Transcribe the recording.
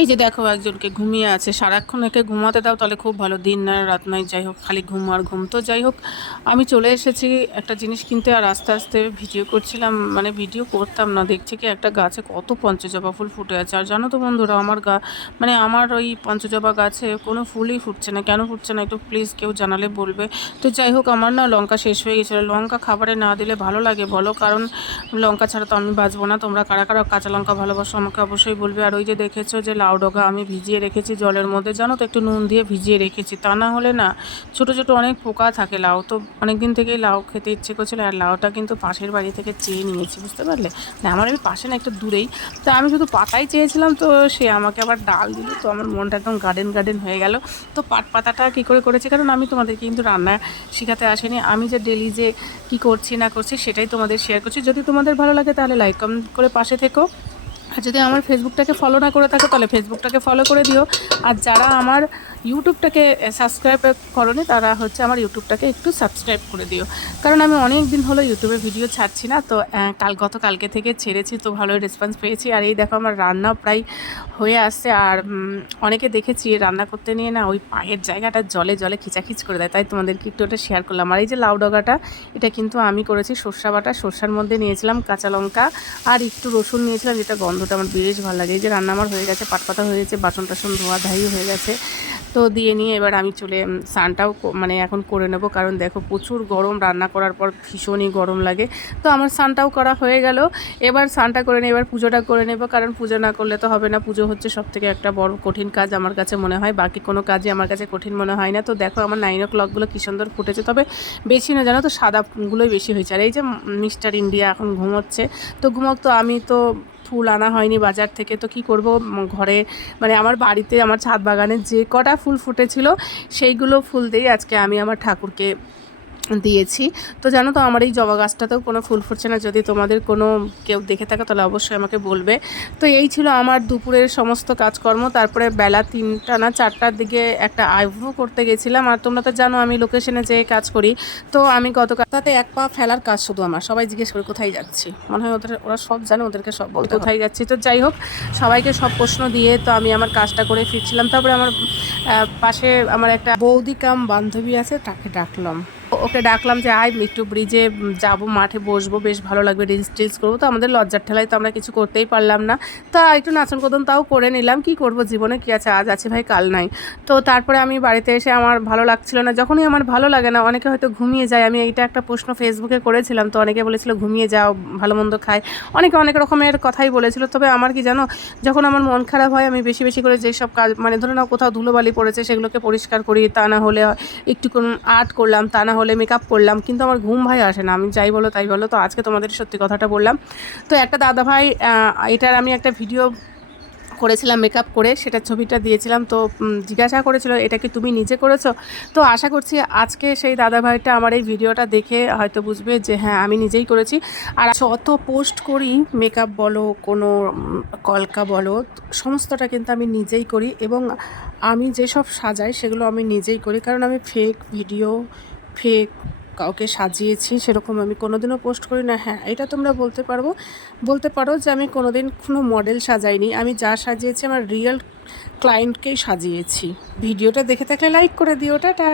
এই যে দেখো একজনকে ঘুমিয়ে আছে, সারাক্ষণ একে ঘুমাতে দাও তাহলে খুব ভালো, দিন না রাত নয়, যাই হোক খালি ঘুম আর ঘুম। তো যাই হোক, আমি চলে এসেছি একটা জিনিস কিনতে, আর আস্তে আস্তে ভিডিও করছিলাম, মানে ভিডিও করতাম না, দেখছি কি একটা গাছে কত পঞ্চজবা ফুল ফুটে আছে। আর জানো তো বন্ধুরা, আমার মানে আমার ওই পঞ্চজবা গাছে কোনো ফুলই ফুটছে না, কেন ফুটছে না একটু প্লিজ কেউ জানালে বলবে। তো যাই হোক, আমার না লঙ্কা শেষ হয়ে গেছিলো। লঙ্কা খাবারে না দিলে ভালো লাগে বলো, কারণ লঙ্কা ছাড়া তো আমি বাঁচবো না। তোমরা কারা কারা কাঁচা লঙ্কা ভালোবাসো আমাকে অবশ্যই বলবে। আর ওই যে দেখেছো যে লাউ ডগা আমি ভিজিয়ে রেখেছি জলের মধ্যে, জানো তো, একটু নুন দিয়ে ভিজিয়ে রেখেছি, তা না হলে না ছোটো ছোটো অনেক পোকা থাকে। লাউ তো অনেক দিন থেকেই লাউ খেতে ইচ্ছে করছিল, আর লাউটা কিন্তু পাশের বাড়ি থেকে চেয়ে নিয়েছি, বুঝতে পারলে। না আমার এই পাশে না, একটু দূরেই। তো আমি শুধু পাতাই চেয়েছিলাম, তো সে আমাকে আবার ডাল দিল, তো আমার মনটা একদম গার্ডেন গার্ডেন হয়ে গেল। তো পাট পাতাটা কী করে করেছি, কারণ আমি তোমাদেরকে কিন্তু রান্না শেখাতে আসিনি, আমি যে ডেলি যে কী করছি না করছি সেটাই তোমাদের শেয়ার করছি। যদি তোমাদের ভালো লাগে তাহলে লাইক কমেন্ট করে পাশে থেকো। আর যদি আমার ফেসবুকটাকে ফলো না করে থাকো তাহলে ফেসবুকটাকে ফলো করে দিও। আর যারা আমার ইউটিউবটাকে সাবস্ক্রাইব করোনি তারা হচ্ছে আমার ইউটিউবটাকে একটু সাবস্ক্রাইব করে দিও, কারণ আমি অনেক দিন হলো ইউটিউবে ভিডিও ছাড়ছি না। তো গতকালকে থেকে ছেড়েছি, তো ভালোই রেসপন্স পেয়েছি। আর এই দেখো আমার রান্না প্রায় হয়ে আসছে। আর অনেকে দেখেছি রান্না করতে নিয়ে না ওই পায়ের জায়গাটা জলে জলে খিচাখিচ করে দেয়, তাই তোমাদেরকে একটু ওটা শেয়ার করলাম। আর এই যে লাউ ডগাটা, এটা কিন্তু আমি করেছি সর্ষা বাটা, সর্ষার মধ্যে নিয়েছিলাম কাঁচা লঙ্কা আর একটু রসুন নিয়েছিলাম, যেটা গন্ধটা আমার বেশ ভালো লাগে। এই যে রান্না আমার হয়ে গেছে, পাটপাতা হয়ে গেছে, বাসন টাসন ধোয়া ধাই হয়ে গেছে। তো দিয়ে নিয়ে এবার আমি স্নানটাও মানে এখন করে নেব, কারণ দেখো প্রচুর গরম, রান্না করার পর ভীষণই গরম লাগে। তো আমার স্নানটাও করা হয়ে গেল, এবার স্নানটা করে নিয়ে এবার পুজোটা করে নেব, কারণ পুজো না করলে তো হবে না। পুজো হচ্ছে সবথেকে একটা বড় কঠিন কাজ আমার কাছে মনে হয়, বাকি কোনো কাজই আমার কাছে কঠিন মনে হয় না। তো দেখো আমার 9 o'clockগুলো কী সুন্দর ফুটেছে, তবে বেশি না জানো তো, সাদাগুলোই বেশি হয়েছে। আর এই যে মিস্টার ইন্ডিয়া এখন ঘুমোচ্ছে, তো ঘুমোক, তো আমি তো ফুল আনা হয়নি বাজার থেকে, তো কি করব, ঘরে মানে আমার বাড়িতে আমার ছাদ বাগানে যে কটা ফুল ফুটেছিল সেইগুলো ফুল দিয়েই আজকে আমি আমার ঠাকুরকে দিয়েছি। তো জানো তো আমার এই জবা গাছটাতেও কোনো ফুল ফুটছে না, যদি তোমাদের কোনো কেউ দেখে থাকো তাহলে অবশ্যই আমাকে বলবে। তো এই ছিল আমার দুপুরের সমস্ত কাজকর্ম। তারপরে বেলা 3টা না 4টার দিকে একটা আইব্রো করতে গেছিলাম। আর তোমরা তো জানো আমি লোকেশনে যেয়ে কাজ করি, তো আমি গতকাল তাতে এক পা ফেলার কাজ শুধু আমার, সবাই জিজ্ঞেস করে কোথায় যাচ্ছি, মনে হয় ওরা সব জানে, ওদেরকে সব বলতে কোথায় যাচ্ছি। তো যাই হোক, সবাইকে সব প্রশ্ন দিয়ে তো আমি আমার কাজটা করে ফিরছিলাম। তারপরে আমার পাশে আমার একটা বৌদি কাম বান্ধবী আছে, তাকে ডাকলাম, ওকে ডাকলাম যে আয় একটু ব্রিজে যাব, মাঠে বসবো, বেশ ভালো লাগবে, রিলস টিলস করবো। তো আমাদের লজ্জার ঠেলায় তো আমরা কিছু করতেই পারলাম না। তা একটু নাচন কদন তাও করে নিলাম, কি করব, জীবনে কি আছে, আজ আছে ভাই কাল নাই। তো তারপরে আমি বাড়িতে এসে আমার ভালো লাগছিল না, যখনই আমার ভালো লাগে না, অনেকে হয়তো ঘুমিয়ে যায়, আমি এইটা একটা প্রশ্ন ফেসবুকে করেছিলাম, তো অনেকে বলেছিল ঘুমিয়ে যাও, ভালো মন্দ খায়, অনেকে অনেক রকমের কথাই বলেছিল। তবে আমার কি জানো, যখন আমার মন খারাপ হয় আমি বেশি বেশি করে যেসব কাজ, মানে ধরে নাও কোথাও ধুলোবালি পড়েছে সেগুলোকে পরিষ্কার করি, তা না হলে একটু আর্ট করলাম, তা না হলে মেকআপ করলাম, কিন্তু আমার ঘুম ভাই আসে না, আমি যাই বলো তাই বলো। তো আজকে তোমাদের সত্যি কথাটা বললাম। তো একটা দাদা ভাই, এটার আমি একটা ভিডিও করেছিলাম মেকআপ করে, সেটা ছবিটা দিয়েছিলাম, তো জিজ্ঞাসা করেছিল এটা কি তুমি নিজে করেছো। তো আশা করছি আজকে সেই দাদাভাইটা আমার এই ভিডিওটা দেখে হয়তো বুঝবে যে হ্যাঁ আমি নিজেই করেছি। আর যত পোস্ট করি মেকআপ বলো, কোনো কলকা বলো, সমস্তটা কিন্তু আমি নিজেই করি, এবং আমি যেসব সাজাই সেগুলো আমি নিজেই করি, কারণ আমি ফেক ভিডিও, ফেক কাউকে সাজিয়েছি সেরকম আমি কোনোদিনও পোস্ট করি না। হ্যাঁ, এটা তোমরা বলতে পারো যে আমি কোনোদিন কোনো মডেল সাজাইনি, আমি যা সাজিয়েছি আমার রিয়েল ক্লায়েন্টকেই সাজিয়েছি। ভিডিওটা দেখে থাকলে লাইক করে দিও, টাটা।